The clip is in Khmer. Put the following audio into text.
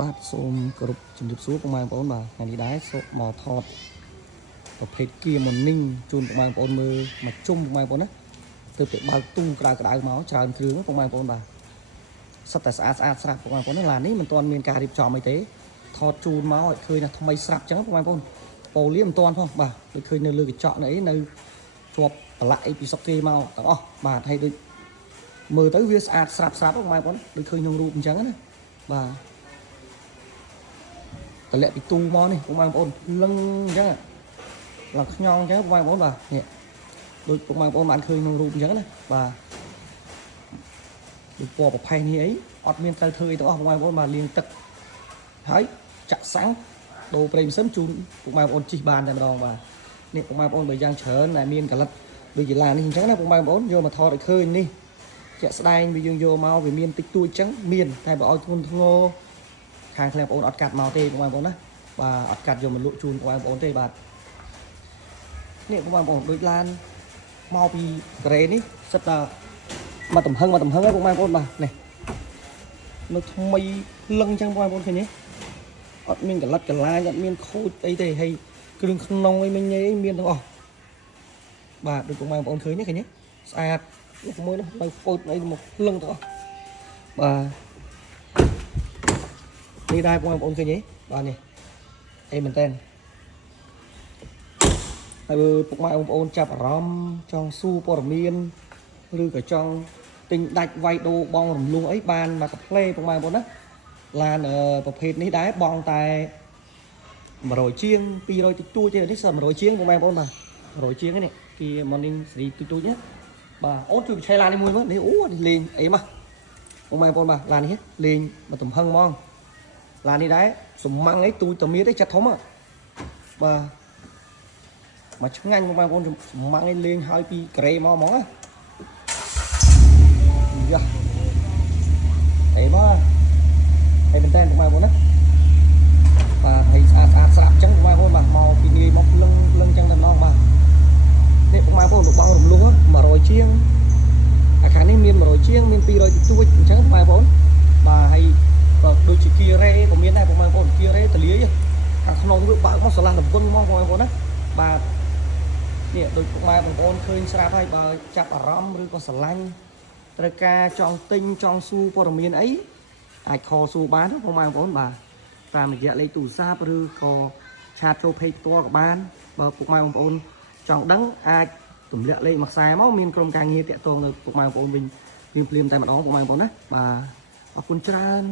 បាទសូមគោរពជំរាបសួរពុកម៉ែបងប្អូនបាទថ្ងៃនេះដែរសូមមកថតប្រភេទគៀមុននីងជូនពុកម៉ែបងប្អូនមើលមកជុំពុកម៉ែបងប្អូនណាទើបតែបើកទូក្តៅមកច្រើនគ្រឿងពុកម៉ែបងប្អូនបាទសិតតែស្អាតស្រាប់ពុកម៉ែបងប្អូនឡាននេះមិនទាន់មានការរៀបចំអីទេថតជូនមកឲ្យឃើញថាថ្មីស្រាប់ចឹងពុកម៉ែបងប្អូនប៉ូលីមិនទាន់ផងបាទដូចឃើញនៅលើកញ្ចក់នេះនៅជាប់ប្រឡាក់អីពីសុកគេមកទាំងអស់បាទហើយដូចមើលទៅវាស្អាតស្រាប់ពុកម៉ែបងប្អូនដូចឃើញក្នុងរូបអញ្ចឹងណាបាទតម្លាក់ពីទូមកនេះពុកម៉ែបងប្អូនលឹងអញ្ចឹងឡើងខ្ញងអញ្ចឹងពុកម៉ែបងប្អូនបាទនេះដូចពុកម៉ែបងប្អូនបានឃើញក្នុងរូបអញ្ចឹងណាបាទដូចពណ៌ប្រផេះនេះអីអត់មានត្រូវធ្វើអីទាំងអស់ពុកម៉ែបងប្អូនបាទលាងទឹកហើយចាក់សាំងដូរប្រេងម៉ាស៊ីនជូនពុកម៉ែបងប្អូនជិះបានតែម្ដងបាទនេះពុកម៉ែបងប្អូនបើយ៉ាងច្រើនដែលមានកលិតដូចជាឡាននេះអញ្ចឹងណាពុកម៉ែបងប្អូនយកមកថតឲ្យឃើញនេះជាក់ស្ដែងវាយើងយកមកវាមានតិចតួចអញ្ចឹងមានតែបើឲ្យធ្ងន់ធ្ងរខាងខ្លះបងប្អូនអត់កាត់មកទេពុកម៉ែបងប្អូនណាបាទអត់កាត់យកមកលក់ជូនពុកម៉ែបងប្អូនទេបាទនេះពុកម៉ែបងប្អូនដូចឡានមកពីកូរ៉េនេះសិតតែមកទំហឹងហ្នឹងពុកម៉ែបងប្អូនបាទនេះនៅថ្មីលឹងអញ្ចឹងពុកម៉ែបងប្អូនឃើញទេអត់មានកលិតកលាញអត់មានខូចអីទេហើយគ្រឿងក្នុងអីមិញអីមានទាំងអស់បាទដូចពុកម៉ែបងប្អូនឃើញទេឃើញទេស្អាតមួយនោះនៅហ្វូតអីមកលឹងទាំងអស់បាទនេះដែរបងប្អូនឃើញទេបាទនេះអីមែនតើហើយពុកម៉ែបងប្អូនចាប់អារម្មណ៍ចង់សួរព័ត៌មានឬក៏ចង់ទិញដាច់វាយដូរបងរំលោះអីបានមកកាផ្លេពុកម៉ែបងប្អូនណាឡានប្រភេទនេះដែរបងតែ100ជាង200តិចតួចទេនេះសិត100ជាងពុកម៉ែបងប្អូនបាទ100ជាងនេះគេ morning សេរីតិចតួចណាបាទអូនជួយឆៃឡាននេះមួយមើលនេះអូនេះលេងអីមកពុកម៉ែបងប្អូនបាទឡាននេះលេងមកទំហឹងហ្មងឡាននេះដែរសំម៉ាំងអីទូចតមៀតអីចិត្តធំបាទមកឆ្ងាញ់បងប្អូនសំម៉ាំងអីលេងហើយពីកូរ៉េមកហ្មងណាយ៉ាអីមកអីមែនតើបងប្អូនណាបាទហើយស្អាតស្រាប់អញ្ចឹងបងប្អូនបាទមកពីនេះមកលឹងអញ្ចឹងតែម្ដងបាទនេះបងប្អូនលោកបងរំលោះ100ជាងអាខាងនេះមាន100ជាងមាន200តិចតួចអញ្ចឹងបងប្អូនបាទហើយក៏ដូចជាគីរ៉េក៏មានដែរបងប្អូនគីរ៉េតលាយខាងក្នុងវាបើកមកស្រឡះលវឹងមកបងប្អូនណាបាទនេះដូចពុកម៉ែបងប្អូនឃើញស្រាប់ហើយបើចាប់អារម្មណ៍ឬក៏ស្រឡាញ់ត្រូវការចង់ទិញចង់សួរព័ត៌មានអីអាចខលសួរបានបងប្អូនបាទតាមរយៈលេខទូរស័ព្ទឬក៏ឆាតចូល page ផ្ទាល់ក៏បានបើពុកម៉ែបងប្អូនចង់ដឹងអាចទម្លាក់លេខមួយខ្សែមកមានក្រុមការងារតាក់ទងនៅពុកម៉ែបងប្អូនវិញភ្លាមតែម្ដងពុកម៉ែបងប្អូនណាបាទអរគុណច្រើន